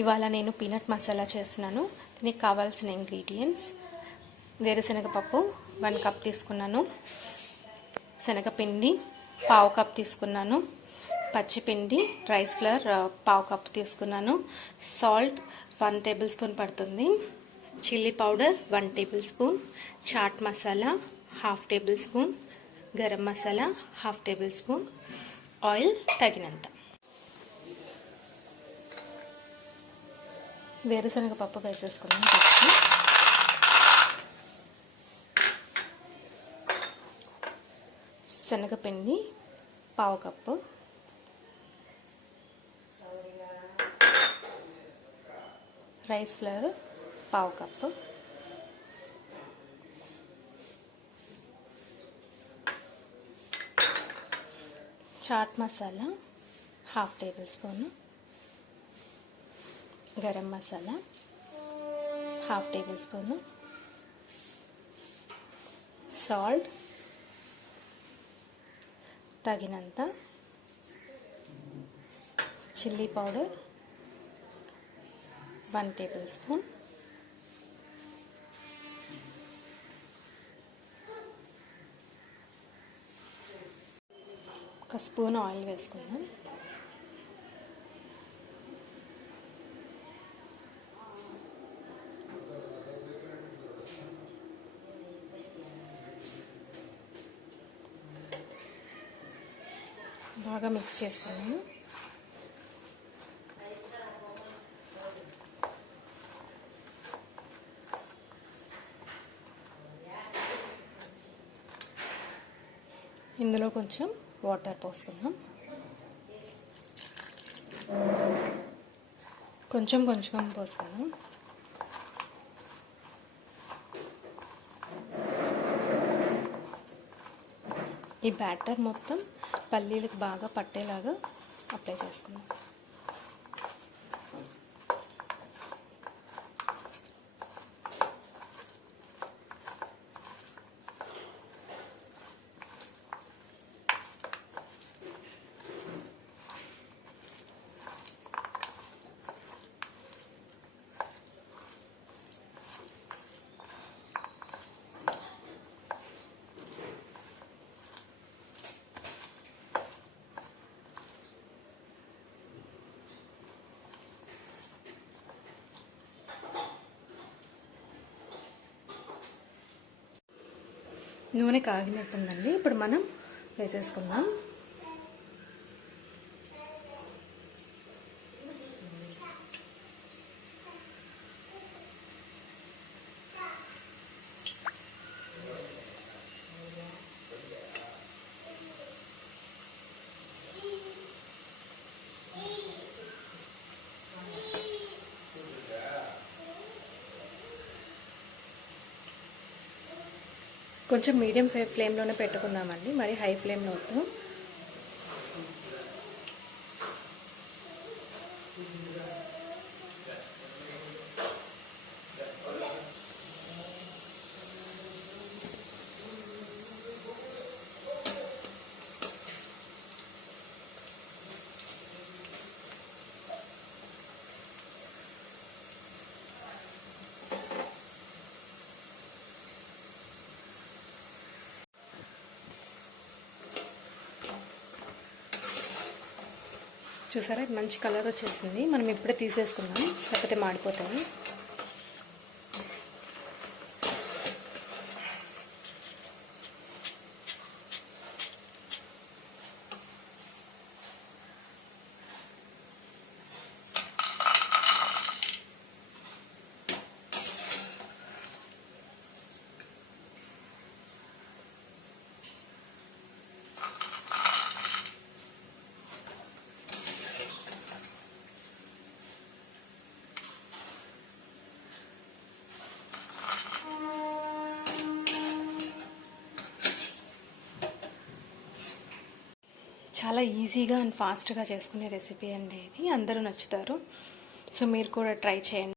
ఇవాళ నేను పీనట్ మసాలా చేస్తున్నాను. దీనికి కావాల్సిన ఇంగ్రీడియంట్స్: వేరుశనగపప్పు 1 కప్ తీసుకున్నాను, శనగపిండి 1/2 కప్ తీసుకున్నాను, పచ్చిపిండి రైస్ ఫ్లవర్ 1/2 కప్ తీసుకున్నాను, సాల్ట్ 1 టేబుల్ స్పూన్ పడుతుంది, chilli powder 1 tablespoon, chaat masala 1/2 tablespoon, garam masala 1/2 tablespoon, oil తగినంత. వేరుశనగపప్పు వేసేసుకున్నాం. ఫస్ట్ శనగపిండి 1/2 cup, rice flour 1/2 cup, chaat masala 1/2 tablespoon, garam masala 1/2 tablespoon, salt తగినంత, చిల్లీ పౌడర్ 1 టేబుల్ స్పూన్, ఒక స్పూన్ ఆయిల్ వేసుకుందాం. బాగా మిక్స్ చేసుకున్నాము. ఇందులో కొంచెం వాటర్ పోసుకుందాం. కొంచెం పోసుకుందాం. ఈ బ్యాటర్ మొత్తం పల్లీలకు బాగా పట్టేలాగా అప్లై చేసుకుందాం. నూనె కాగినట్టుందండి. ఇప్పుడు మనం వేసేసుకుందాం. కొంచెం మీడియం ఫ్లేమ్లోనే పెట్టుకుందామండి, మరి హై ఫ్లేమ్లో వద్దు. చూసారా, ఇది మంచి కలర్ వచ్చేసింది. మనం ఇప్పుడే తీసేసుకుందాం, లేకపోతే మాడిపోతాయి. చాలా ఈజీగా అండ్ ఫాస్ట్గా చేసుకునే రెసిపీ అండి ఇది. అందరూ నచ్చుతారు. సో మీరు కూడా ట్రై చేయండి.